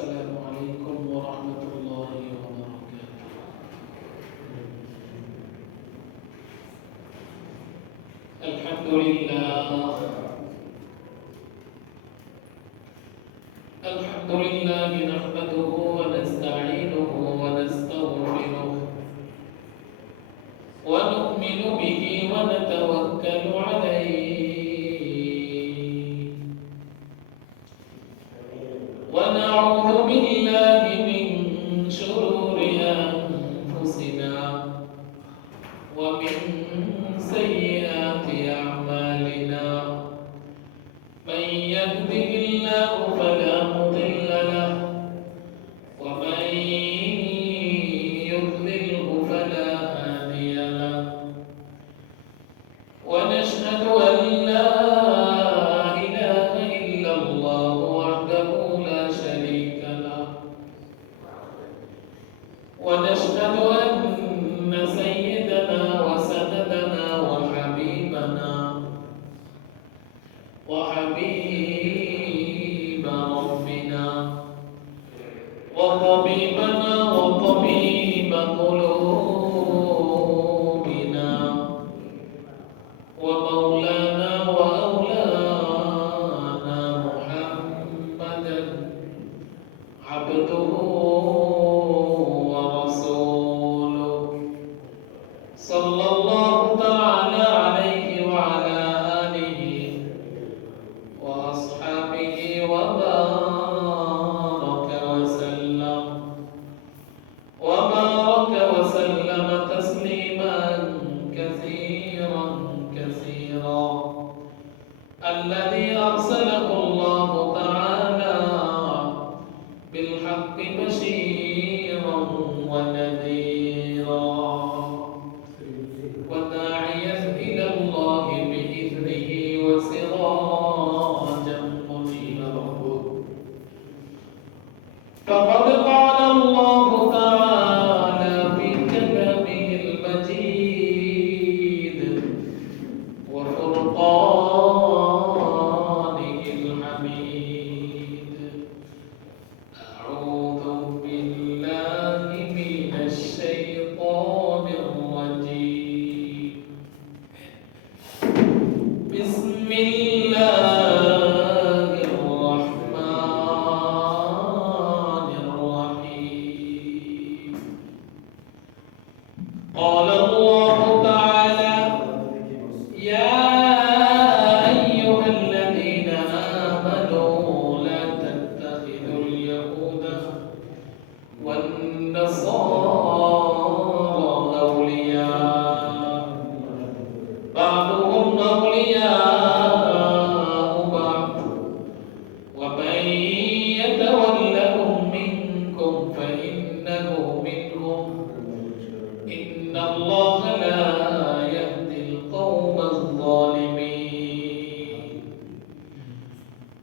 السلام عليكم ورحمة الله وبركاته. الحمد لله نحمده ونستعينه ونستغفره ونؤمن به ونتوكل عليه ونعوذ بالله من شرور أنفسنا ومن سيئات أعمالنا من يهده الله فلا مضل له ومن يضلله فلا هادي له ونشهد أن لا إله إلا الله وحده لا شريك له ونشهد أن سيدنا وسندنا وحبيب ربنا وطبيبنا وطبيب قلوبنا ومولانا وأولانا محمدا عبده ورسوله صلى الله تعالى عليه وعلى آله وأصحابه وبارك وسلم تسليما كثيرا كثيرا الذي أرسله الله تعالى بالحق بشيرا ونذيرا وداعيا إلى الله بإذنه وسراجا منيرا فقد قال الله تعالى في كلامه المجيد وفرقانه الحميد أعوذ بالله من الشيطان الرجيم بسم الله الرحمن الرحيم قال الله تعالى يا أيها الذين آمنوا لا تتخذوا اليهود والنصارى أولياء بعضهم أولياء بعض ومن يتولهم منكم فإنه منهم إن الله لا يهدي القوم الظالمين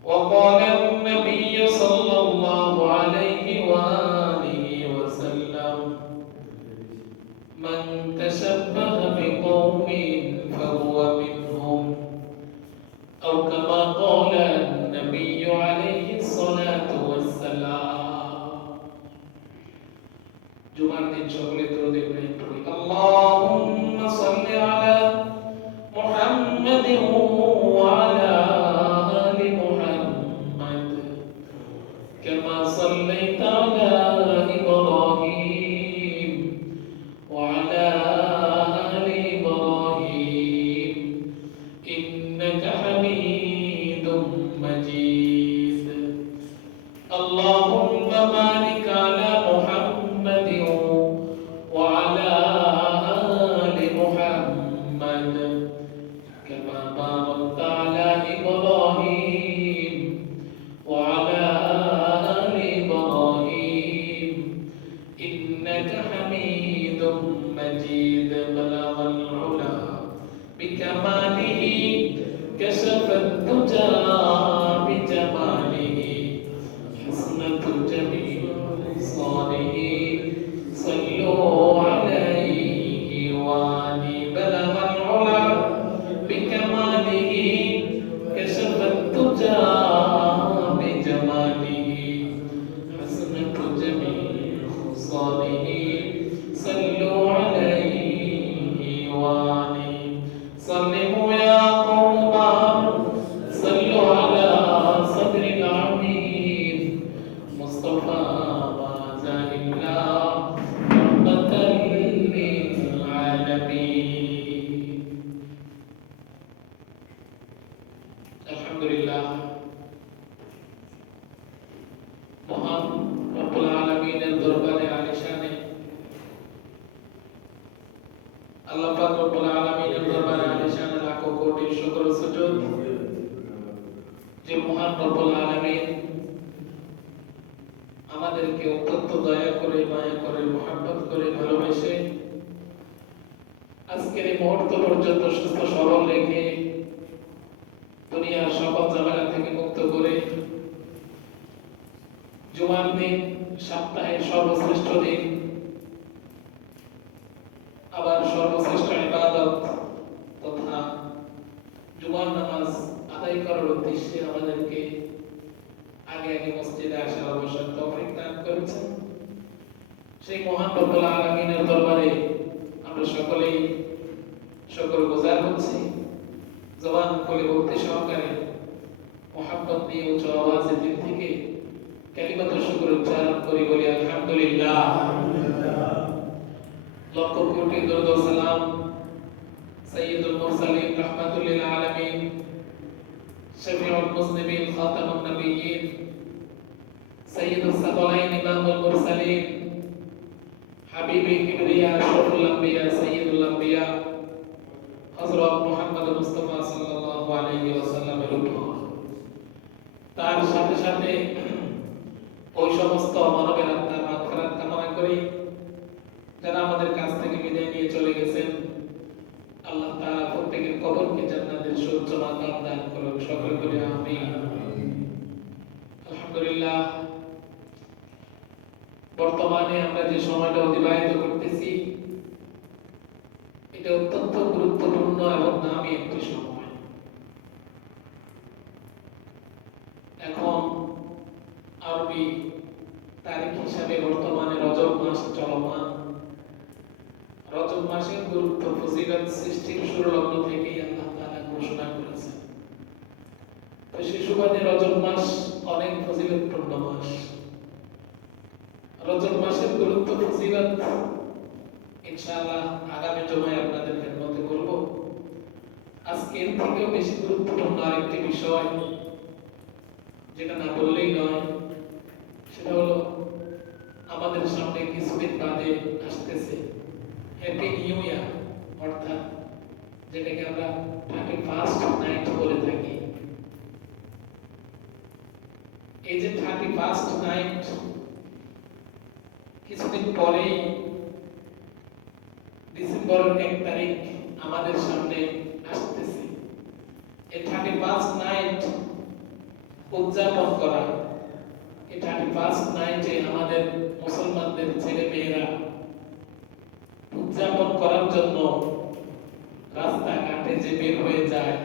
وقال النبي صلى الله عليه وآله وسلم من تشبه بقوم فهو منهم أو كما قال النبي عليه الصلاة والسلام جمعة الشغل درود إبراهيم اللهم صل على محمد وعلى آل محمد كما صليت على إبراهيم وعلى آل إبراهيم إنك حميد مجيد اللهم بارك على محمد وعلى آل محمد كما باركت على إبراهيم وعلى آل إبراهيم إنك حميد مجيد بلغ العلا بكماله كشف الدجى بجماله حسنة جميع صانه صلوا عليه وآله بلغ العلا بكماله كشف الدجى بجماله আলহামদুলিল্লাহ মহান রব্বুল আলামিনের দরবারে আলিশানে আল্লাহ পাক রব্বুল আলামিনের দরবারে আলিশানে লাখো কোটি শুকর ও সুজুদ যে মহান রব্বুল আলামিন আমাদেরকে অত্যন্ত দয়া করে মায়া করে মহব্বত করে ভালোবেসে আজকের এই মুহূর্ত পর্যন্ত সুস্থ সবল রেখে দুনিয়ার সকল ঝামেলা থেকে মুক্ত করে জুমার দিন সপ্তাহের সর্বশ্রেষ্ঠ দিন আবার সর্বশ্রেষ্ঠ ইবাদত তথা জুমার নামাজ আদায় করার উদ্দেশ্যে আমাদেরকে আগে আগে মসজিদে আসার অবসর তৌফিক দান করেছেন। সেই মহান রব্বুল আলামিনের দরবারে আমরা সকলেই শুকরগুজার হচ্ছি। জবান খুলে বলতে সহকারে মুহাব্বত নিয়ে উচ্চ আওয়াজে দিল থেকে কালিমাতুল শুকর উচ্চারণ করি বলি আলহামদুলিল্লাহ। লক্ষ কোটি দরুদ ও সালাম সাইয়্যিদুল মুরসালিন রাহমাতুল লিল আলামিন শফিউল মুজনিবিন খাতামুন নবিয়্যিন সাইয়্যিদুস সাকলাইন ইমামুল মুরসালিন হাবিবি কিবরিয়া আশরাফুল আম্বিয়া সাইয়্যিদুল আম্বিয়া হযরত মুহাম্মদ মুস্তাফা সাল্লাল্লাহু আলাইহি ওয়াসাল্লামের উপর তার সাথে সাথে ওই সমস্ত মানবের আত্মার মাগফিরাত কামনা করি যারা আমাদের কাছ থেকে বিদায় নিয়ে চলে গেছেন। আল্লাহ তাআলা প্রত্যেকের কবরকে জান্নাতের সুউচ্চ মাকাম দান করুন, সকলে বলি আমিন। আলহামদুলিল্লাহ, বর্তমানে আমরা যে সময়টা অতিবাহিত করতেছি এটা অত্যন্ত গুরুত্বপূর্ণ এবং দামি একটি সময়। এখন আরবি তারিখ হিসাবে বর্তমানে রজব মাস চলমান। রজব মাসের গুরুত্ব ফজিলত সৃষ্টির শুরু লগ্ন থেকেই আল্লাহ তাআলা ঘোষণা করেছেন। তো সেই সুবাদে রজব মাস অনেক ফজিলতপূর্ণ মাস। রজব মাসের গুরুত্ব ফজিলত ইনশাআল্লাহ আগামী জুমায় আপনাদের খেদমতে বলবো। আজকে এর থেকেও বেশি গুরুত্বপূর্ণ আরেকটি বিষয় যেটা না বললেই নয়, সেটা হলো আমাদের সামনে কিছুদিন বাদে আসতেছে হ্যাপি নিউ ইয়ার, অর্থাৎ যেটাকে আমরা 31st নাইট বলে থাকি। এই যে 31st নাইট কিছুদিন পরেই ডিসেম্বরের 1 তারিখ আমাদের সামনে আসতেছে। এই 31st নাইট উদযাপন করা, এই 31st নাইটে আমাদের মুসলমানদের ছেলে মেয়েরা উদযাপন করার জন্য রাস্তাঘাটে যে বের হয়ে যায়,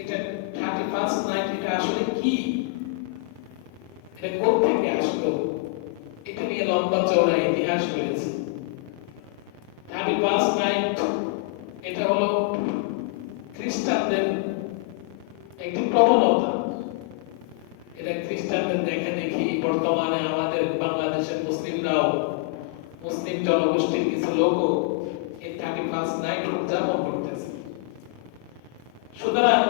এটা 31st নাইট এটা আসলে কি, এটা কোথা থেকে আসলো, এটা নিয়ে লম্বা চওড়া ইতিহাস রয়েছে। 31st নাইট এটা হলো খ্রিস্টানদের একটি প্রবণতা। এটা খ্রিস্টানদের দেখা দেখি বর্তমানে আমাদের বাংলাদেশের মুসলিমরাও, মুসলিম জনগোষ্ঠীর কিছু লোকও এই 31st নাইট উদযাপন করতেছে। সুতরাং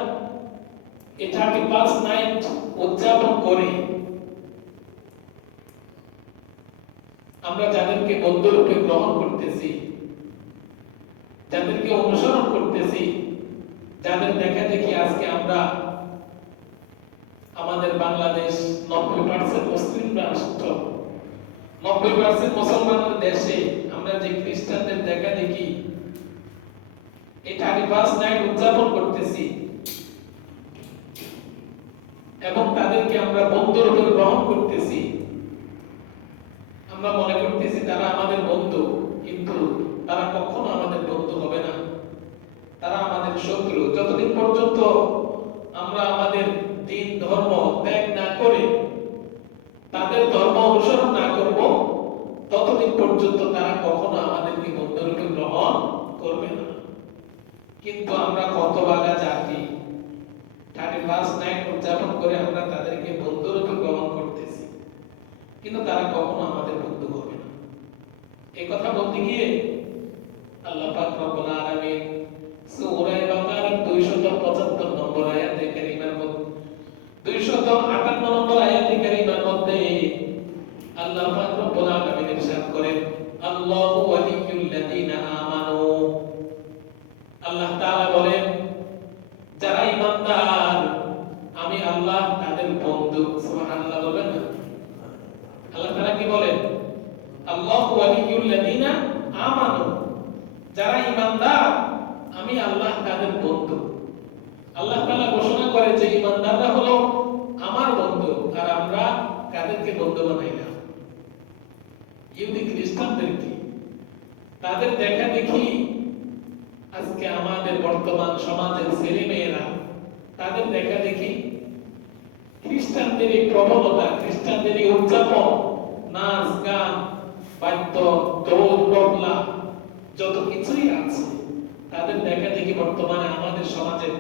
এই 31st নাইট উদযাপন করে আমরা যাদেরকে বন্ধুরূপে গ্রহণ করতেছি, যাদেরকে অনুসরণ করতেছি, যাদের দেখা দেখি আজকে আমরা আমাদের বাংলাদেশ 90% মুসলিম রাষ্ট্র, 90% মুসলমানের দেশে আমরা যে খ্রিস্টানদের দেখা দেখি এই 31st নাইট উদযাপন করতেছি এবং তাদেরকে আমরা বন্ধুরূপে গ্রহণ করতেছি। আমরা মনে করতেছি তারা আমাদের বন্ধু, কিন্তু তারা কখনো আমাদের বন্ধু হবে না, তারা আমাদের শত্রু। যতদিন পর্যন্ত আমরা আমাদের দিন ধর্ম ত্যাগ না করে তাদের ধর্ম অনুসরণ না করব, ততদিন পর্যন্ত তারা কখনো আমাদেরকে বন্ধুরূপে গ্রহণ করবে না। কিন্তু আমরা হতভাগা জাতি, 31st নাইট উদযাপন করে আমরা তাদেরকে বন্ধুরূপে গ্রহণ করতেছি, কিন্তু তারা কখনো আমাদের বন্ধু হবে না। এই কথা বলতে গিয়ে আল্লাহ পাক রব্বুল আলামিন সূরা বাকারার 275 নম্বর আয়াতে কারিমা বন্ধু। সুবহানাল্লাহ বলবেন না? আল্লাহ তাআলা কি বলেন? আল্লাহু ওয়ালিয়ুল লাযিনা আমানু, যারা ঈমানদার আমি আল্লাহ তাদের বন্ধু। আল্লাহ তাআলা ঘোষণা করে যে ঈমানদাররা হলো আমার বন্ধু। আর আমরা কাদেরকে বন্ধু বানাই না? ইহুদি খ্রিস্টানদেরকে। তাদের দেখা দেখি আজকে আমাদের বর্তমান সমাজের ছেলে মেয়েরা তাদের দেখা দেখি খ্রিস্টানদের এই প্রবণতা, খ্রিস্টানদের এই উদযাপন, নাচ গান, বাদ্য, দোল, তবলা যত কিছুই আছে, তাদের দেখা দেখি বর্তমানে আমাদের সমাজের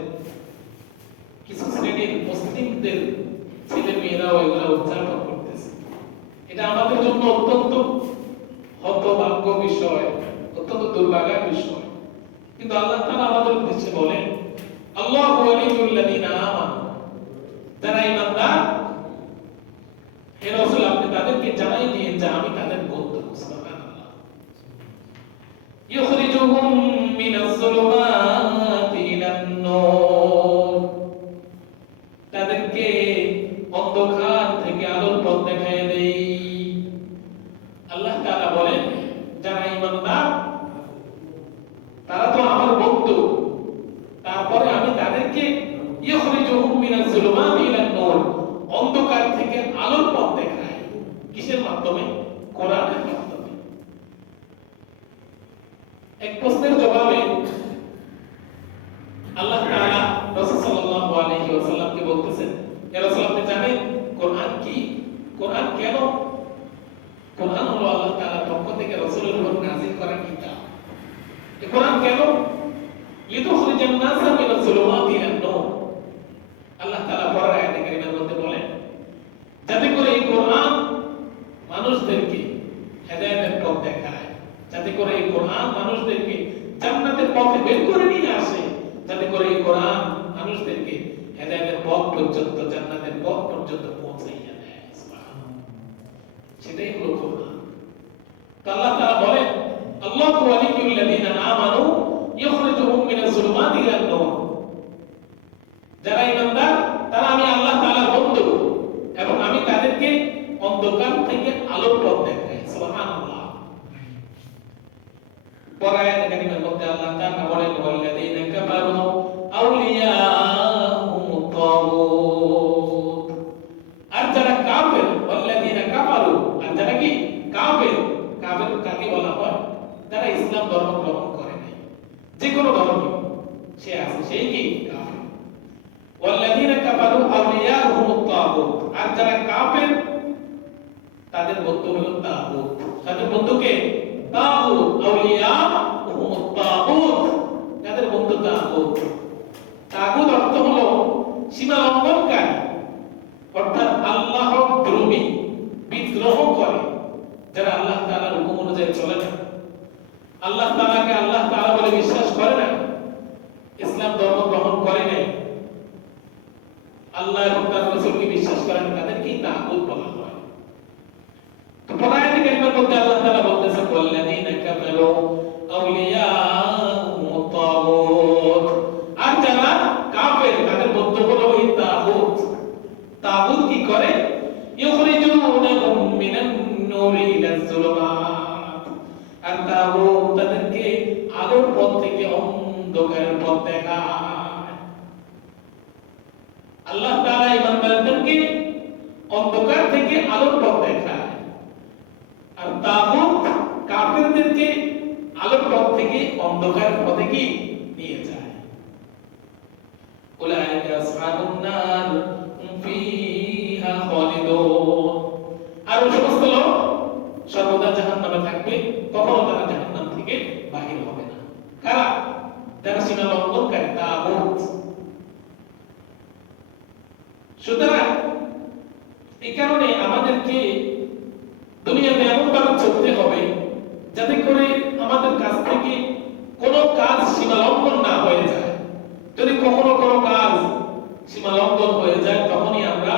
কিছু শ্রেণীর মুসলিমদের ছেলে মেয়েরাও এগুলো উদযাপন করতেছে। এটা আমাদের জন্য অত্যন্ত হতভাগ্য বিষয়, অত্যন্ত দুর্ভাগ্যের বিষয়। কিন্তু আল্লাহ তাআলা আমাদের উদ্দেশ্যে বলেন, আল্লাহু ওয়ালিয়ুল লাযিনা আমানু, যারা ঈমানদার হে রাসূল আপনি তাদেরকে জানাই দিন যে আমি তাদের বন্ধু। সুবহানাল্লাহ। ইউখরিজুহুম মিনাজ যুলুমাতি ইলান নূর, তাদেরকে অন্ধকার থেকে আলোর পথ দেখায় দেই। আল্লাহ তাআলা বলেন যারা ঈমানদার তারা তো আমার বন্ধু, তারপরে আমি তাদেরকে ইউখরিজুহুম মিনাজ যুলুমাতি ইলান নূর, অন্ধকার থেকে আলোর পথ দেখাই। কিসের মাধ্যমে? কোরআনের মাধ্যমে। এক প্রশ্নের জবাবে আল্লাহ তাআলা রাসূল সাল্লাল্লাহু আলাইহি ওয়াসাল্লামকে বলতেছেন, হে রাসূল আপনি জানেন কোরআন কি? কোরআন কেন? কোরআন হলো আল্লাহ তাআলার পক্ষ থেকে রাসূলের উপর নাযিল করা কিতাব। এই কোরআন কেন? লিতুখরিজান নাসা মিনাজ যুলুমাতি ইলান নূর। আল্লাহ তাআলা পরের আয়াতে কারিমার মধ্যে বলেন, যাতে করে এই কোরআন মানুষদেরকে হেদায়েতের পথ দেখায়, যাতে করে এই কোরআন মানুষদেরকে জান্নাতের পথে বের করে নিয়ে আসে, যাতে করে এই কোরআন মানুষদেরকে হেদায়েতের পথ পর্যন্ত, জান্নাতের পথ পর্যন্ত পৌঁছাইয়া দেয়। সুবহানাল্লাহ। সেটাই হলো কোরআন। তো আল্লাহ তাআলা বলেন, আল্লাহু ওয়ালিয়ুল লাযিনা আমানু ইউখরিজুহুম মিনাজ যুলুমাতি ইলান নূর, যারা ঈমানদার তারা আমি আল্লাহ তাআলার বন্ধু এবং আমি তাদেরকে অন্ধকার থেকে আলোর পথ দেখাই। সুবহানাল্লাহ। পরায়াত কারিমার মধ্যে আল্লাহ তাআলা বলেন, ওয়াল্লাযীনা কাফারু আউলিয়াহুমুত তাগুত, আর যারা কাফের, ওয়াল্লাযীনা কাফারু, আর যারা কি কাফের, কাফের কাকে বলা হয়? যারা ইসলাম ধর্ম গ্রহণ করে নাই, যে কোনো ধর্ম সে আছে, সেই কি কাফের। ওয়াল্লাযীনা কাফারু আউলিয়াহুমুত তাগুত, আর যারা কাফের তাদের বন্ধু হলো তাগুত। তাদের বন্ধুকে তাগুত, আউলিয়াহুমুত তাগুত, তাদের বন্ধু তাগুত। তাগুত অর্থ হলো সীমা লঙ্ঘনকারী, অর্থাৎ আল্লাহ দ্রোহী, বিদ্রোহ করে, যারা আল্লাহ তাআলার হুকুম অনুযায়ী চলে না, আল্লাহ তাআলাকে আল্লাহ তাআলা বলে বিশ্বাস করে না, ইসলাম ধর্ম গ্রহণ করে নাই, আল্লাহ এবং তার রাসূলকে বিশ্বাস করে না, তাদেরকেই তাগুত বলা হয়। তো পরায়াতে কারিমার মধ্যে আল্লাহ তাআলা বলতেছেন, ওয়াল্লাযীনা কাফারু আউলিয়াহুমুত তাগুত, আর যারা কাফের তাদের বন্ধু হলো ওই তাগুত। তাগুত কি করে? ইউখরিজুনাহুম মিনান নূরি ইলাজ যুলুমাত, আর তাগুত তাদেরকে আলোর পথ থেকে অন্ধকারের পথ দেখায়। আল্লাহ তাআলা ঈমানদারদেরকে অন্ধকার থেকে আলোর পথ দেখায়, আর তাগুত কাফেরদেরকে আলোর পথ থেকে অন্ধকারের পথে কি নিয়ে যায়। উলাইকা আসহাবুন নার হুম ফিহা খালিদুন, আর ওই সমস্ত লোক সর্বদা জাহান্নামে থাকবে, কখনো তারা জাহান্নাম থেকে বাহির হবে না। কারা? যারা সীমা লঙ্ঘনকারী, তাগুত। সুতরাং এই কারণে আমাদেরকে দুনিয়াতে এমন ভাবে চলতে হবে যাতে করে আমাদের কাছ থেকে কোনো কাজ সীমা লঙ্ঘন না হয়ে যায়। যদি কখনো কোনো কাজ সীমা লঙ্ঘন হয়ে যায়, তখনই আমরা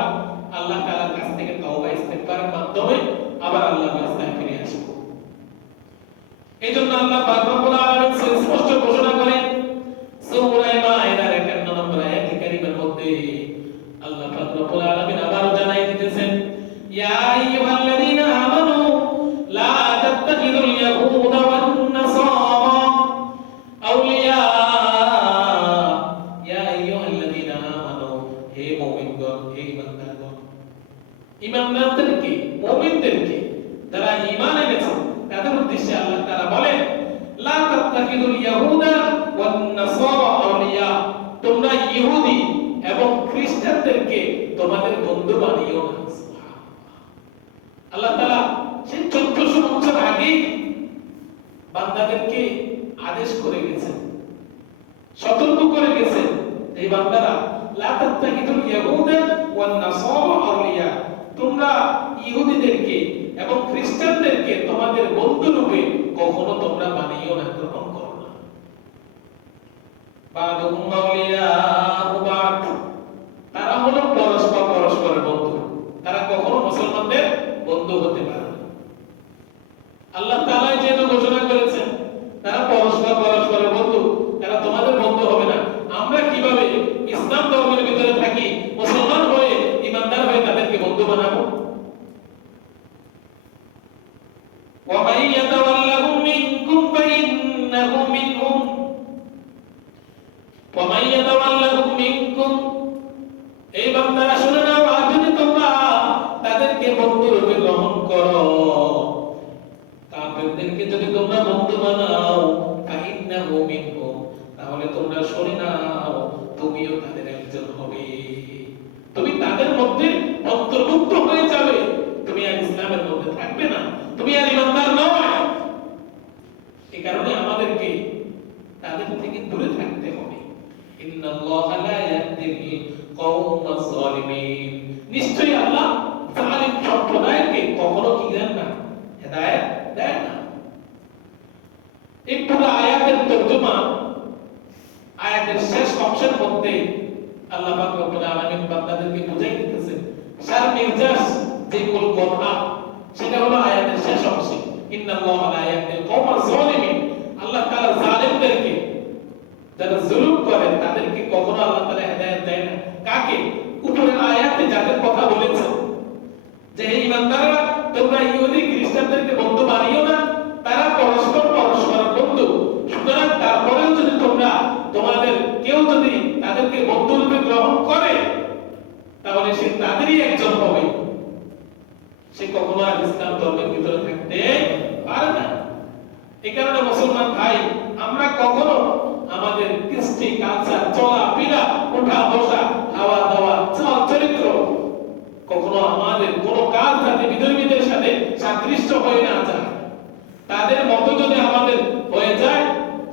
আল্লাহ তাআলার কাছ থেকে তওবা ইস্তেগফারের মাধ্যমে আবার আল্লাহর রাস্তায় ফিরে আসব। এইজন্য আল্লাহ পাক রব্বুল আলামিন স্পষ্ট ঘোষণা করেন সূরা মাইদার 51 নম্বর আয়াতে কারিমার মধ্যে আল্লাহ পাক রব্বুল আলামিন আবারো জানায় হে মুমিনগণ, হে ইমানদারগণ, ইমানদারদেরকে, মুমিনদেরকে যারা ঈমান এনেছে তাদের উদ্দেশ্যে আল্লাহ তাআলা বলেন, লা তাত্তাখিদুল ইয়াহুদা ওয়ান নাসারা আউলিয়া, তোমরা ইহুদি এবং খ্রিস্টানদেরকে তোমাদের বন্ধু বানিও না। আল্লাহ তাআলা সেই 1400 বছর আগে বান্দাদেরকে আদেশ করে গেছেন, সতর্ক করে গেছেন, এই বান্দারা লা তাত্তাখিদুল ইয়াহুদা ওয়ান নাসারা আউলিয়া, তোমরা ইহুদিদেরকে এবং খ্রিস্টানদেরকে তোমাদের বন্ধু রূপে কখনো তোমরা বানিও না, গ্রহণ করো না। বাদুহুম আউলিয়াউ বাদ, তারা হলো পরস্পরের বন্ধু, তারা কখনো মুসলমানদের বন্ধু হতে পারে না। আল্লাহ তাআলা যেহেতু ঘোষণা করেছেন তারা পরস্পরের বন্ধু, তারা তোমাদের বন্ধু হবে না, আমরা কিভাবে ইসলাম ধর্মের ভিতরে থাকি, মুসলমান হয়ে ইমানদার হয়ে তাদেরকে বন্ধু বানাবো? ওয়া মান ইয়াতাওয়াল্লাহুম মিনকুম ফাইন্নাহু মিনহুম, ওয়া মান ইয়াতাওয়াল্লাহুম মিনকুম, এই বান্দারা শুনে নাও, আর যদি তোমরা তাদেরকে বন্ধু রূপে গ্রহণ করো, কাফেরদেরকে যদি তোমরা বন্ধু বানাও, ফাইন্নাহু মিনহুম, তাহলে তোমরা শুনে নাও তুমিও তাদের একজন হবে, তুমি তাদের মধ্যে অন্তর্ভুক্ত হয়ে যাবে, তুমি আর ইসলামের মধ্যে থাকবে না, তুমি আর ইমানদার নয়। এই কারণে আমাদেরকে তাদের থেকে দূরে থাকতে হবে। ইন্নাল্লাহা লা ইয়াহদিল কওমাজ যালিমিন, নিশ্চয়ই আল্লাহ জালিম সম্প্রদায়কে কখনো কি দেন না, হেদায়েত দেন না। এই পুরো আয়াতের তর্জমা আয়াতের শেষ অংশের মধ্যে আল্লাহ পাক রব্বুল আলামিন বান্দাদেরকে বুঝাই দিতেছেন, সার নির্যাস যে কোন কথা সেটা হলো আয়াতের শেষ অংশে, ইন্নাল্লাহা লা ইয়াহদিল কওমাজ যালিমিন, আল্লাহ তাআলা জালিমদেরকে, যারা জুলুম করে তাদেরকে কখনো আল্লাহ তাআলা হেদায়েত দেয় না। কাকে? উপরের আয়াতে যাদের কথা বলেছেন যে হে ইমানদাররা, তোমরা ইহুদি খ্রিস্টানদেরকে বন্ধু বানিও না, তারা পরস্পরের বন্ধু, সুতরাং তারপরেও যদি তোমরা তোমাদের কেউ যদি তাদেরকে বন্ধু রূপে গ্রহণ করে তাহলে সে তাদেরই একজন হবে, সে কখনো আর ইসলাম ধর্মের ভিতরে থাকতে পারে না। এই কারণে মুসলমান ভাই, আমরা কখনো আমাদের কৃষ্টি, কালচার, চলা ফেরা, ওঠা বসা, খাওয়া দাওয়া, চাল চরিত্র, কখনো আমাদের কোনো কাজ যাতে বিধর্মীদের সাথে সাদৃশ্য হয়ে না যায়, তাদের মতো যদি আমাদের হয়ে যায়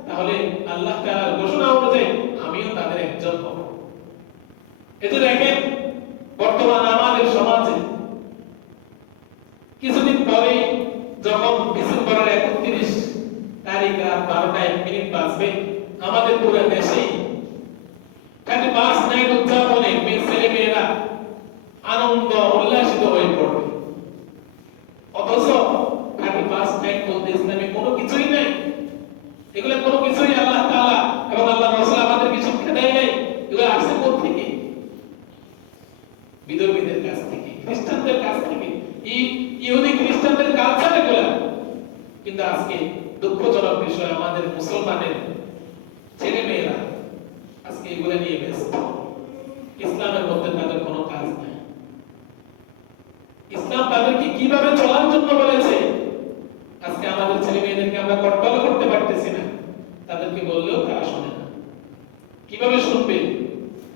তাহলে আল্লাহ তাআলার ঘোষণা অনুযায়ী আমিও তাদের একজন হব। এতে দেখেন বর্তমান আমাদের সমাজে কিছুদিন পরে যখন ডিসেম্বরের 31 তারিখ রাত 12:01 বাজবে, আমাদের পুরো দেশেই 31 নাইট উদযাপনে ছেলে মেয়েরা আনন্দ উল্লাসিত হয়ে পড়বে, অথচ 31 নাইট বলতে ইসলামে কোনো কিছুই নাই, এগুলো কোনো কিছুই আল্লাহ তাআলা এবং আল্লাহ রাসূল আমাদেরকে শিক্ষা দেয় নাই, এগুলো আসছে কোথা থেকে? বিধর্মীদের কাছ থেকে, খ্রিস্টানদের কাছ থেকে, ইহুদি খ্রিস্টানদের কালচার এগুলো। কিন্তু আজকে দুঃখজনক বিষয়, আমাদের মুসলমানের ছেলে মেয়েরা আজকে এগুলো নিয়ে ব্যস্ত, ইসলামের মধ্যে তাদের কোনো কাজ নাই। ইসলাম তাদেরকে কিভাবে চলার জন্য বলেছে, আজকে আমাদের ছেলে মেয়েদেরকে আমরা কন্ট্রোল করতে পারতেছি না, তাদেরকে বললেও তারা শোনে না। কিভাবে শুনবে?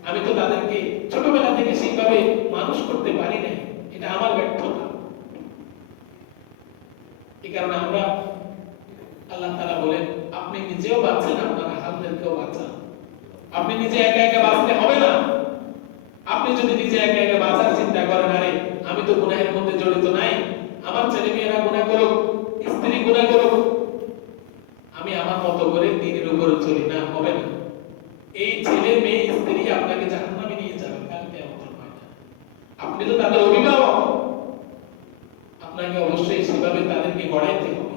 আমি তো তাদেরকে ছোটবেলা থেকে সেইভাবে মানুষ করতে পারি না, এটা আমার ব্যর্থতা। এই কারণে আমরা, আল্লাহ তাআলা বলেন, আপনি নিজেও বাঁচেন, আপনার আহলদেরকেও বাঁচান। আপনি নিজে একা একা বাঁচতে হবে না। আপনি যদি নিজে একা একা বাঁচার চিন্তা করেন, আরে আমি তো গুনাহের মধ্যে জড়িত নাই, আমার ছেলে মেয়েরা গুনাহ করুক, স্ত্রী গুনাহ করুক, আমি আমার মতো করে দ্বীনের উপরে চলি না, হবে না। এই ছেলে মেয়ে স্ত্রী আপনাকে জাহান্নামে নিয়ে যাবে কাল কিয়ামতের ময়দানে। আপনি তো তাদের অভিভাবক, আপনাকে অবশ্যই সেভাবে তাদেরকে গড়াইতে হবে।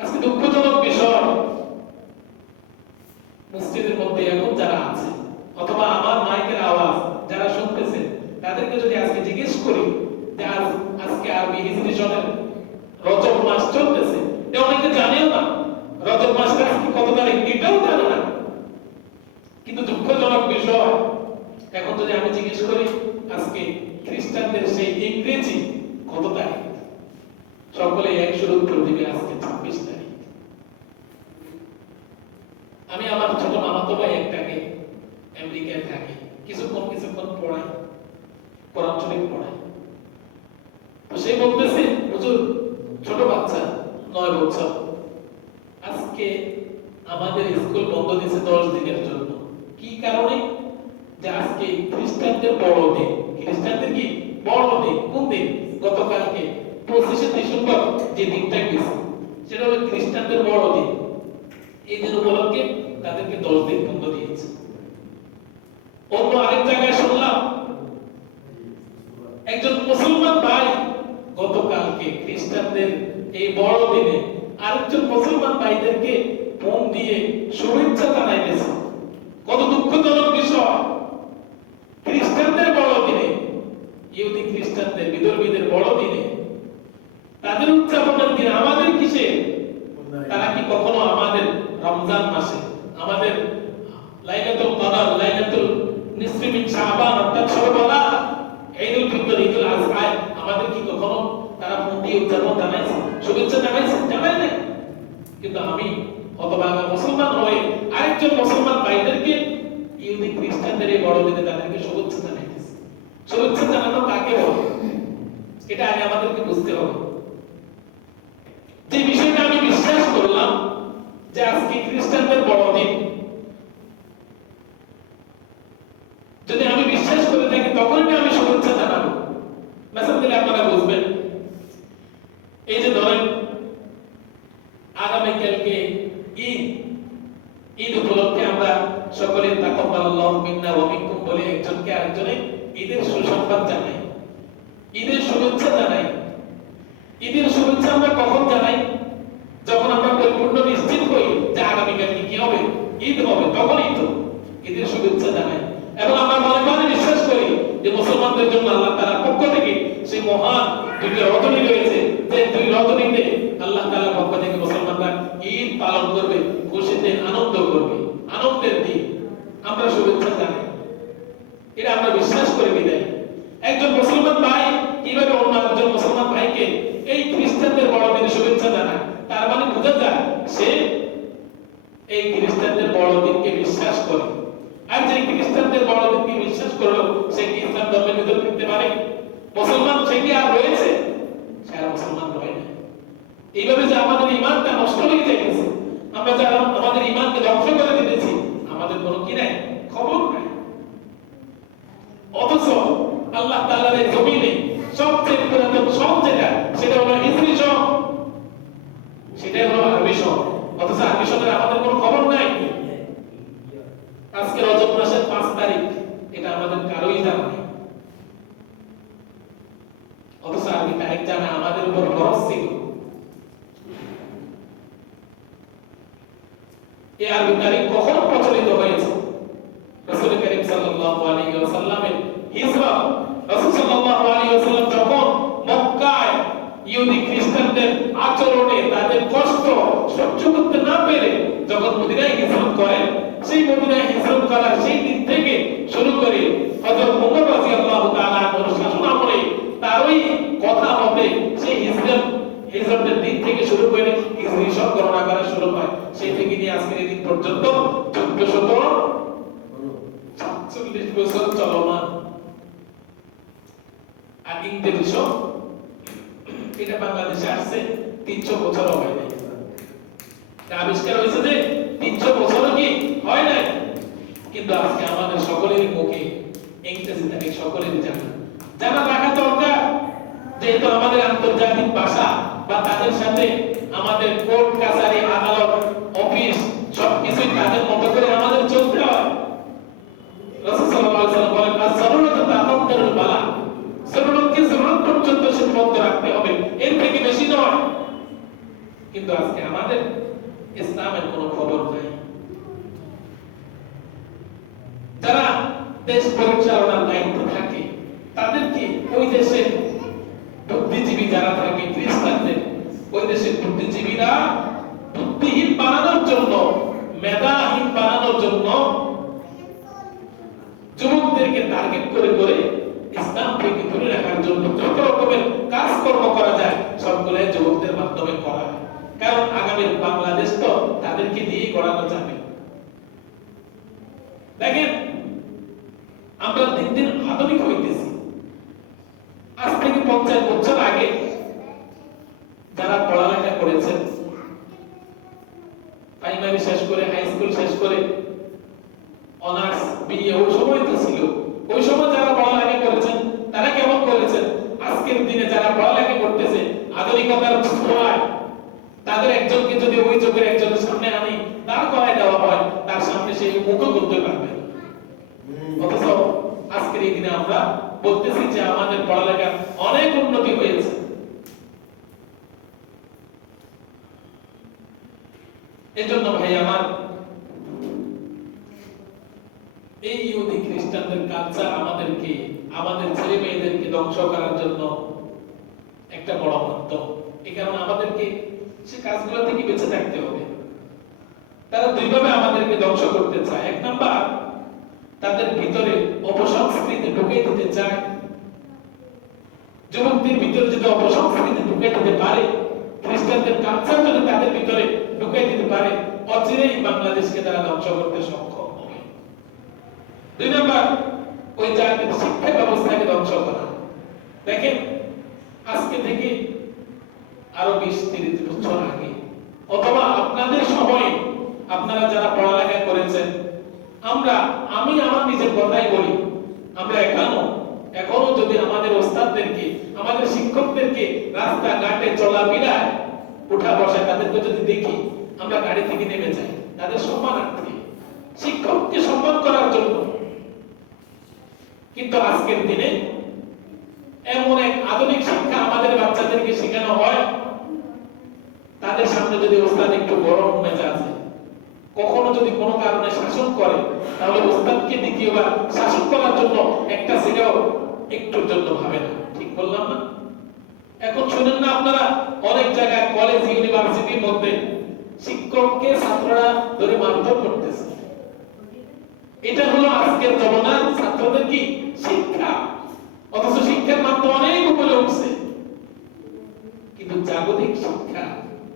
আজকে দুঃখজনক বিষয়, মসজিদের মধ্যে এখন যারা আছে অথবা আমার মাইকের আওয়াজ যারা শুনতেছে, তাদেরকে যদি আজকে জিজ্ঞেস করি যে আজকে আরবি হিজরি সনের রজব মাস চলতেছে, অনেকে জানেও না রজব মাসটা আজকে কত তারিখ, এটাও জানে না। কিন্তু দুঃখজনক বিষয়, এখন যদি আমি জিজ্ঞেস করি আজকে খ্রিস্টানদের সেই ইংরেজি কত তারিখ, সকলে একশোর উত্তর দিবে আজকে 26 তারিখ। আমি আমার ছোট মামাতো ভাই একটাকে আমেরিকায় থাকে, কিছুক্ষণ পড়াই, কোরআন শরীফ পড়াই। তো সে বলতেছে হুজুর ছোট বাচ্চা 9 বছর, আজকে আমাদের স্কুল বন্ধ দিয়েছে 10 দিনের জন্য। কি কারণে? যে আজকে খ্রিস্টানদের বড়দিন। খ্রিস্টানদের কি বড়দিন? কোন দিন? গতকালকে 25শে ডিসেম্বর যে দিনটা গেছে সেটা হলো খ্রিস্টানদের বড়দিন। এই দিন উপলক্ষে তাদেরকে 10 দিন বন্ধ দিয়েছে। অন্য আরেক জায়গায় শুনলাম একজন মুসলমান ভাই গতকালকে খ্রিস্টানদের এই বড়দিনে আরেকজন মুসলমান ভাইদেরকে ফোন দিয়ে শুভেচ্ছা জানাইতেছে। কত দুঃখজনক বিষয়! খ্রিস্টানদের বড়দিনে, ইহুদি খ্রিস্টানদের বিধর্মীদের বড়দিনে, তাদের উদযাপনের দিন আমাদের কিসে? তারা কি কখনো আমাদের রমজান মাসে, আমাদের লাইলাতুল কদর, লাইলাতুল নিসফি মিন শাবান অর্থাৎ শবে বরাত, ঈদুল ফিতর, ঈদুল আযহা আমাদের কি কখনো তারা ফোন দিয়ে উদযাপন জানাইছে, শুভেচ্ছা জানাইছে? জানায় না। কিন্তু আমি হতভাগা মুসলমান হয়ে আরেকজন মুসলমান ভাইদেরকে ইহুদি খ্রিস্টানদের এই বড়দিনে তাদেরকে শুভেচ্ছা জানাইতেছে। শুভেচ্ছা জানানো কাকে বলে? এটা আগে আমাদেরকে বুঝতে হবে। যে বিষয়টা আমি বিশ্বাস করলাম যে আজকে খ্রিস্টানদের বড়দিন, যদি আমি বিশ্বাস করে থাকি তখনই আমি শুভেচ্ছা জানাবো। মেসেজ দিলে আপনারা বুঝবেন। এই যে ধরেন আগামীকালকে ঈদ উপলক্ষে আমরা সকলে তাকাব্বালাল্লাহু মিন্না ওয়া মিনকুম বলে একজনকে আরেকজনে ঈদের সুসংবাদ জানাই, ঈদের শুভেচ্ছা জানাই। ঈদের শুভেচ্ছা আমরা কখন জানাই? যখন আমরা পরিপূর্ণ নিশ্চিত হই যে আগামীকালকে কি হবে, ঈদ হবে, তখনই তো ঈদের শুভেচ্ছা জানাই। এবং আমরা মনে মনে বিশ্বাস করি যে মুসলমানদের জন্য আল্লাহ তাআলার পক্ষ থেকে সেই মহান দুটি রজনী রয়েছে, যে দুই রজনীতে আল্লাহ তাআলার পক্ষ থেকে মুসলমানরা ঈদ পালন করবে, খুশিতে আনন্দ করবে, আনন্দের দিন। আমরা শুভেচ্ছা জানাই, এটা আমরা বিশ্বাস করে বিদায়। একজন মুসলমান ভাই কিভাবে অন্য একজন মুসলমান ভাইকে এই খ্রিস্টানদের বড়দিনে শুভেচ্ছা জানায়? তার মানে বোঝা যায় সে এই খ্রিস্টানদের বড়দিনকে বিশ্বাস করে। আর যে খ্রিস্টানদের বড়দিনকে বিশ্বাস করলো সে কি ইসলাম ধর্মের ভিতরে থাকতে পারে? মুসলমান সে কি আর রয়েছে? সে আর মুসলমান রয় না। এইভাবে যে আমাদের ঈমানটা নষ্ট হয়ে যাইতেছে, আমরা যারা আমাদের ঈমানকে ধ্বংস করে দিতেছি, আমাদের কোনো কি নাই, খবর নাই। অথচ আল্লাহ তাআলার এই জমিনে সবচেয়ে পুরাতন শহর যেটা, সেটা হলো হিজরি শহর, সেটাই হলো আরবি শহর। অথচ আরবি শহরের আমাদের কোনো খবর নাই। আজকে রজব মাসের 5 তারিখ, এটা আমাদের কারোই জানা নেই। অথচ আরবি তারিখ জানা আমাদের উপর ফরজ ছিল। এই আরবি তারিখ কখন প্রচলিত হয়েছে? রাসূল করিম সাল্লাল্লাহু আলাইহি ওয়াসাল্লামের হিজরত, রাসূল সাল্লাল্লাহু আলাইহি ওয়াসাল্লাম যখন মক্কায় ইহুদি খ্রিস্টানদের আচরণে তাদের কষ্ট সহ্য করতে না পেরে যখন মদিনায় হিজরত করেন, সেই মদিনায় হিজরত করার সেই দিন থেকে শুরু করে হযরত ওমর রাদিয়াল্লাহু তাআলা আনহুর শাসন আমলে তার ওই কথা মতে সেই হিজরতের দিন থেকে শুরু করে হিজরি সব গণনা করা শুরু হয়। সেই থেকে নিয়ে আজকের এই দিন পর্যন্ত 1447 বছর চলমান। আর ইংরেজি সব এটা বাংলাদেশে আসছে 300 বছর হয় নাই। আবিষ্কার হয়েছে যে 300 বছরও কি হয় নাই। কিন্তু আজকে আমাদের সকলেরই মুখে ইংরেজি তারিখ সকলেরই জানা রাখা দরকার। যেহেতু আমাদের আন্তর্জাতিক ভাষা বা তাদের সাথে আমাদের কোর্ট কাছারি আদালত অফিস সবকিছুই তাদের মতো করে আমাদের চলতে হয়। রাসূল সাল্লাল্লাহু আলাইহি ওয়াসাল্লাম বলেন আস-সারুরাতু তাকাদ্দারুল বালা, জরুরতকে জরুরত পর্যন্ত সীমাবদ্ধ রাখতে হবে, এর থেকে বেশি নয়। কিন্তু আজকে আমাদের ইসলামের কোনো খবর নাই। যারা দেশ পরিচালনার দায়িত্ব থাকে তাদেরকে ওই দেশের বুদ্ধিজীবী যারা থাকে খ্রিস্টানদের, ওই দেশের বুদ্ধিজীবীরা বুদ্ধিহীন বানানোর জন্য, মেধাহীন বানানোর জন্য যুবকদেরকে টার্গেট করে করে ইসলাম থেকে দূরে রাখার জন্য যত রকমের কাজকর্ম করা যায় সবগুলো যুবকদের মাধ্যমে করা হয়। কারণ আগামী বাংলাদেশ তো তাদেরকে দিয়েই গড়ানো যাবে। দেখেন আমরা দিন দিন আধুনিক হইতেছি। আজ থেকে 50 বছর আগে যারা পড়ালেখা করেছেন, প্রাইমারি শেষ করে হাই স্কুল শেষ করে অনার্স বিএ ওই সময় তো ছিল, ওই সময় যারা পড়ালেখা করেছেন তারা কেমন করেছেন? আজকের দিনে যারা পড়ালেখা করতেছে আধুনিকতার ছোঁয়ায় তাদের একজনকে যদি ওই যুগের একজনের সামনে আনি তার করায় দেওয়া হয়, তার সামনে সেই মুখও করতে পারবে। অথচ আজকের এই দিনে আমরা বলতেছি যে আমাদের পড়ালেখা অনেক উন্নতি হয়েছে। এজন্য ভাই আমার এই ইহুদি খ্রিস্টানদের কালচার আমাদেরকে আমাদের ছেলে মেয়েদেরকে ধ্বংস করার জন্য একটা বড় মাধ্যম। এই কারণে আমাদেরকে সে কাজগুলো থেকে বেঁচে থাকতে হবে। তারা দুইভাবে আমাদেরকে ধ্বংস করতে চায়। এক নাম্বার, তাদের ভিতরে অপসংস্কৃতি ঢুকে দিতে চায়। যুবকদের ভিতরে যদি অপসংস্কৃতি ঢুকে দিতে পারে, খ্রিস্টানদের কালচার যদি তাদের ভিতরে ঢুকে দিতে পারে, অচিরেই বাংলাদেশকে তারা ধ্বংস করতে সক্ষম হবে। দুই নাম্বার, ওই জাতির শিক্ষা ব্যবস্থাকে ধ্বংস করা। দেখেন আজকে থেকে আরো 20-30 বছর আগে অথবা আপনাদের সময়ে আপনারা যারা পড়ালেখা করেছেন, আমি আমার নিজের কথাই বলি, আমরা এখনো যদি আমাদের ওস্তাদদেরকে আমাদের শিক্ষকদেরকে রাস্তাঘাটে চলাফেরায় উঠা বসায় তাদেরকে যদি দেখি, আমরা গাড়ি থেকে নেমে যাই তাদের সম্মানার্থে, শিক্ষককে সম্মান করার জন্য। কিন্তু আজকের দিনে এমন এক আধুনিক শিক্ষা আমাদের বাচ্চাদেরকে শেখানো হয়, তাদের সামনে যদি ওস্তাদ একটু গরম মেজাজে কখনো যদি কোনো কারণে শাসন করে, তাহলে ওস্তাদকে দ্বিতীয়বার শাসন করার জন্য একটা ছেলেও একটুর জন্য ভাবে না। ঠিক বললাম না? এখন শুনেন না আপনারা, অনেক জায়গায় কলেজ ইউনিভার্সিটির মধ্যে শিক্ষককে ছাত্ররা ধরে মারধর করতেছে। এটা হলো আজকের জমানার ছাত্রদের কি শিক্ষা। অথচ শিক্ষার মান তো অনেক উপরে উঠছে, কিন্তু জাগতিক শিক্ষা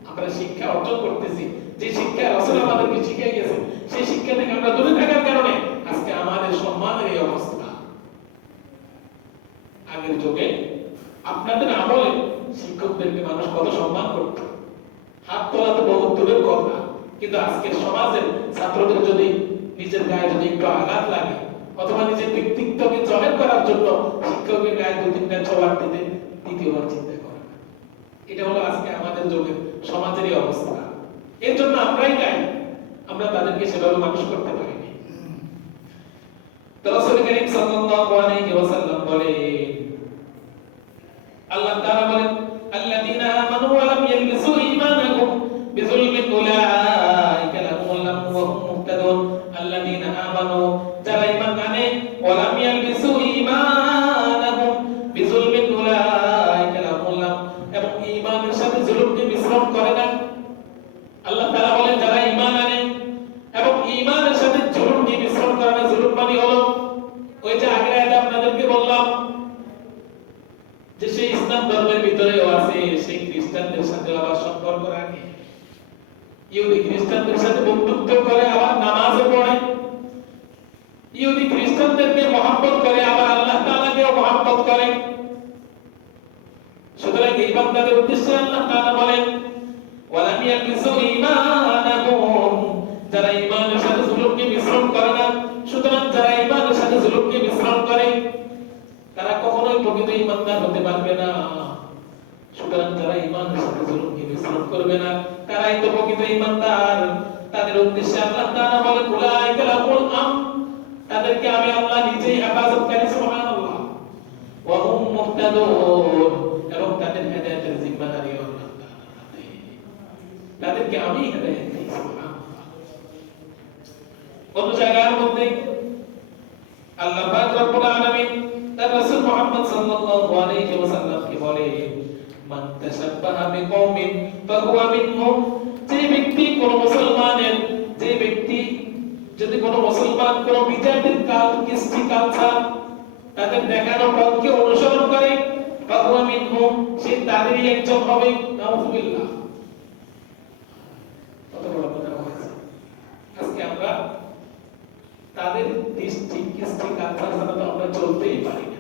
আমরা শিক্ষা অর্জন করতেছি, যে শিক্ষা রাসূল আমাদেরকে শিখিয়ে গেছে, সেই শিক্ষা থেকে আমরা দূরে থাকার কারণে আজকে আমাদের সম্মানের এই অবস্থা। আগের যুগে আপনাদের আমলে শিক্ষকদেরকে মানুষ কত সম্মান করত, হাত তোলা তো বহু দূরের কথা। কিন্তু আজকের সমাজের ছাত্রদের যদি নিজের গায়ে যদি একটু আঘাত লাগে অথবা নিজের ব্যক্তিত্বকে জয়ের করার জন্য শিক্ষকের গায়ে 2-3টা ছোঁয়ার দিতে দ্বিতীয়বার চিন্তা করে। এটা হলো আজকে আমাদের যুগের সমাজেরই অবস্থা। এর জন্য আমরাই দায়ী, আমরা তাদেরকে সেভাবে মানুষ করতে পারিনি। তো রাসূল করিম সাল্লাল্লাহু আলাইহি ওয়াসাল্লাম বলেন, আল্লাহ তাআলা বলেন, আল্লাযীনা আমানু ওয়া লাম ইয়ালবিসু ঈমানাহুম বিযুলমিন উলাইকা লাহুমুল আমনু ওয়া হুম মুহতাদুন। আল্লাযীনা আমানু, যারা ঈমান আনে, ওয়া লাম ইয়ালবিসু ঈমানাহুম বিযুলমিন উলাইকা লাহুমুল আমন, এবং ঈমানের সাথে জুলুমকে মিশ্রণ করে না। আল্লাহ তাআলা বলেন যারা ঈমান আনে এবং ঈমানের সাথে জুলুমকে মিশ্রণ করে না। জুলুম মানে হলো ওই যে আগের আয়াতে আপনাদেরকে বললাম যে সেই ইসলাম ধর্মের ভিতরেও আছে, সেই খ্রিস্টানদের সাথে আবার সম্পর্ক রাখে, ইহুদি খ্রিস্টানদের সাথে বন্ধুত্ব করে, আবার নামাজও পড়ে, ইহুদি খ্রিস্টানদেরকে মহব্বত করে, আবার আল্লাহ তাআলাকেও মহব্বত করে। সুতরাং এই বান্দাদের উদ্দেশ্যে আল্লাহ তাআলা বলেন, ওয়ালাম ইয়ালবিসু ঈমানাহুম, যারা ঈমানের সাথে জুলুমকে মিশ্রণ করে না। সুতরাং যারা ঈমানের সাথে জুলুমকে মিশ্রণ করে তারা কখনোই প্রকৃত ঈমানদার হতে পারবে না। সুতরাং যারা ঈমানের সাথে জুলুমকে মিশ্রণ করবে না তারাই তো প্রকৃত ঈমানদার। তাদের উদ্দেশ্যে আল্লাহ তাআলা বলেন, উলাইকা লাহুমুল আমন, তাদেরকে আমি আল্লাহ নিজেই হেফাজতকারী, সুবহানাল্লাহ, ওয়া হুম মুহতাদুন, এবং তাদের হেদায়েতের জিম্মাদারি আল্লাহ তাআলার হাতে, তাদেরকে আমি হেদায়েত দিই, সুবহানাল্লাহ। অন্য জায়গার মধ্যে আল্লাহ পাক রব্বুল আলামিন তার রাসূল মুহাম্মদ সাল্লাল্লাহু আলাইহি ওয়াসাল্লামকে বলেন, মান তাশাব্বাহা বিকওমিন ফাহুয়া মিনহুম, যে ব্যক্তি কোন মুসলমানের, যে ব্যক্তি যদি কোন মুসলমান কোন বিজাতির কৃষ্টি কালচার তাদের দেখানো পথকে অনুসরণ করে ফাহুয়া মিনহুম, সে তাদেরই একজন হবে। নাউযুবিল্লাহ, কত বড় কথা বলেছে। আজকে আমরা তাদের দৃষ্টি কৃষ্টি কালচার ছাড়া তো আমরা চলতেই পারি না।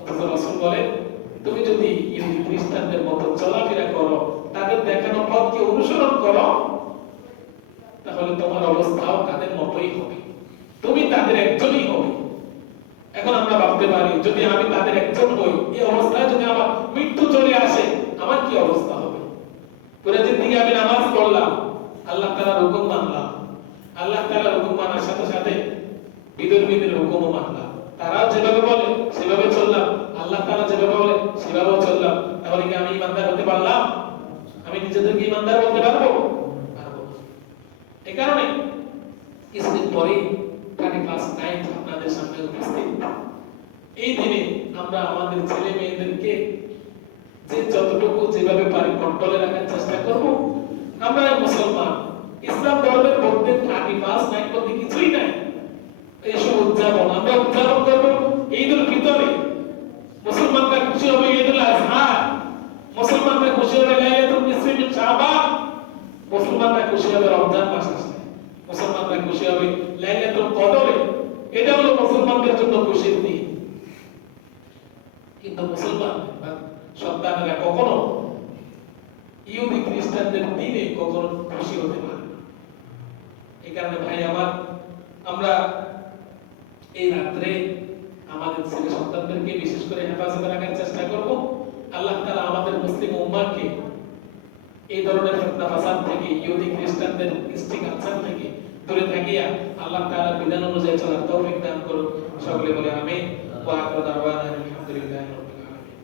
অথচ রাসূল বলেন, তুমি যদি ইহুদি খ্রিস্টানদের মতো চলাফেরা করো, তাদের দেখানো পথকে অনুসরণ করো, তাহলে তোমার অবস্থাও তাদের মতোই হবে, তুমি তাদের একজনই হবে। এখন আমরা ভাবতে পারি, যদি আমি তাদের একজন হই, এই অবস্থায় যদি আমার মৃত্যু চলে আসে, আমার কি অবস্থা হবে? পুরো জিন্দেগি আমি নামাজ পড়লাম, আল্লাহ তাআলার হুকুম মানলাম, আল্লাহ তাআলার হুকুম মানার সাথে সাথে বিধর্মীদের হুকুমও মানলাম, তারাও যেভাবে বলে সেভাবে চললাম, আল্লাহ তাআলা যেভাবে বলে সেভাবে চললাম, তাহলে কি আমি ইমানদার হতে পারলাম? আমি নিজেদেরকে ইমানদার বলতে পারবো? পারবো। এই কারণে কিছুদিন পরে ক্লাস 9 আপনাদের সামনে উপস্থিত। এই দিনে আমরা আমাদের ছেলে মেয়েদেরকে যে যতটুকু যেভাবে পারি কন্ট্রোলে রাখার চেষ্টা করব। আমরা মুসলমান, ইসলাম ধর্মের মধ্যে 31 নাইট বলতে কিছুই নাই। এইসব উদযাপন আমরা উদযাপন করব ঈদুল ফিতরে, মুসলমানরা খুশি হবে ঈদুল আজহা, মুসলমানরা খুশি হবে লাইলাতুল নিসফি মিন শাবান, মুসলমানরা খুশি হবে রমজান মাস আসলে, মুসলমানরা খুশি হবে লাইলাতুল কদরে। এটা হলো মুসলমানদের জন্য খুশির দিন। কিন্তু মুসলমান সন্তানেরা কখনো ইহুদি খ্রিস্টানদের দিনে কখনো খুশি হতে পারে না। এই কারণে ভাই আমার, আমরা এই রাত্রে আমাদের ছেলে সন্তানদেরকে বিশেষ করে হেফাজতে রাখার চেষ্টা করব। আল্লাহ তাআলা আমাদের মুসলিম উম্মাহকে এই ধরনের ফিতনা ফাসাদ থেকে, ইহুদি খ্রিস্টানদের কৃষ্টি কালচার থেকে দূরে থাকিয়া আল্লাহ তাআলার বিধান অনুযায়ী চলার তৌফিক দান করুন। সকলে বলে আমিন। ওয়া আখিরু দাওয়ানা আলহামদুলিল্লাহি রাব্বিল আলামিন।